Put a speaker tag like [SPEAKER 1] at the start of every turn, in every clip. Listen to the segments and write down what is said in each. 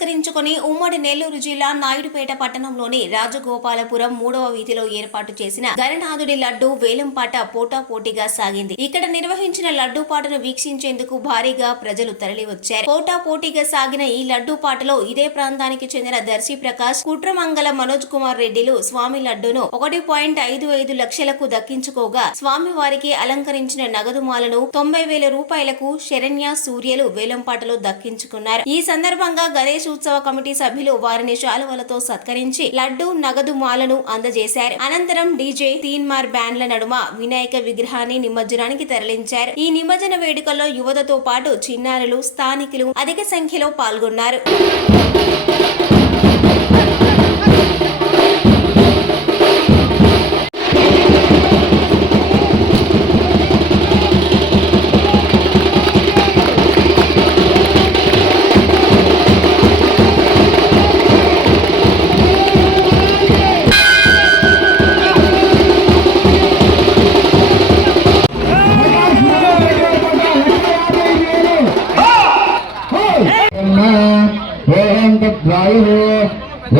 [SPEAKER 1] పురస్కరించుకుని ఉమ్మడి నెల్లూరు జిల్లా నాయుడుపేట పట్టణంలోని రాజగోపాలపురం మూడవ వీధిలో ఏర్పాటు చేసిన గరనాథుడి లడ్డు వేలంపాట పోటాపోటీగా సాగింది. ఇక్కడ నిర్వహించిన లడ్డు పాటను వీక్షించేందుకు భారీగా ప్రజలు తరలివచ్చారు. పోటాపోటీగా సాగిన ఈ లడ్డు పాటలో ఇదే ప్రాంతానికి చెందిన దర్శి ప్రకాష్ కుట్రమంగళ మనోజ్ కుమార్ రెడ్డిలు స్వామి లడ్డును ఒకటి పాయింట్ ఐదు ఐదు లక్షలకు దక్కించుకోగా స్వామి వారికి అలంకరించిన నగదుమాలను తొంభై వేల రూపాయలకు శరణ్య సూర్యలు వేలంపాటలో దక్కించుకున్నారు. ఈ సందర్భంగా గణేష్ ఉత్సవ కమిటీ సభ్యులు వారిని శాలువలతో సత్కరించి లడ్డు నగదు మాలను అందజేశారు. అనంతరం డీజే తీన్మార్ బ్యాండ్ల నడుమ వినాయక విగ్రహాన్ని నిమజ్జనానికి తరలించారు. ఈ నిమజ్జన వేడుకల్లో యువతతో పాటు చిన్నారులు స్థానికులు అధిక సంఖ్యలో పాల్గొన్నారు.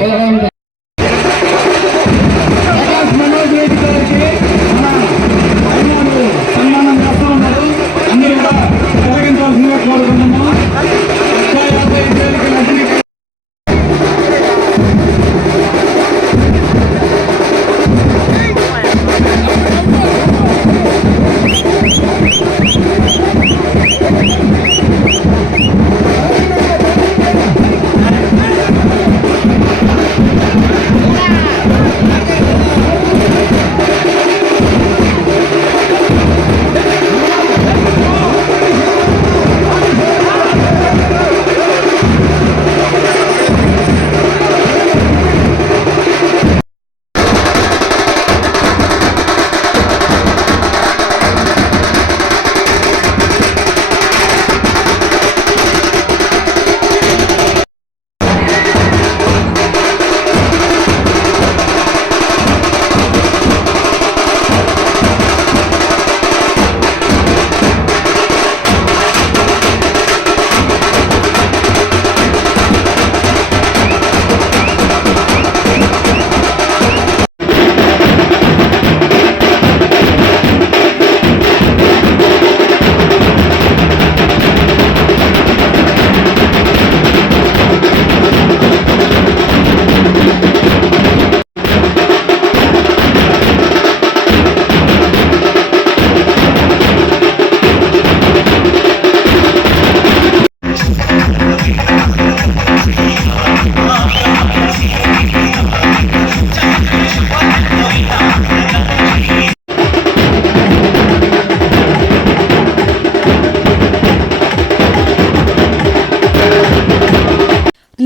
[SPEAKER 2] ఓం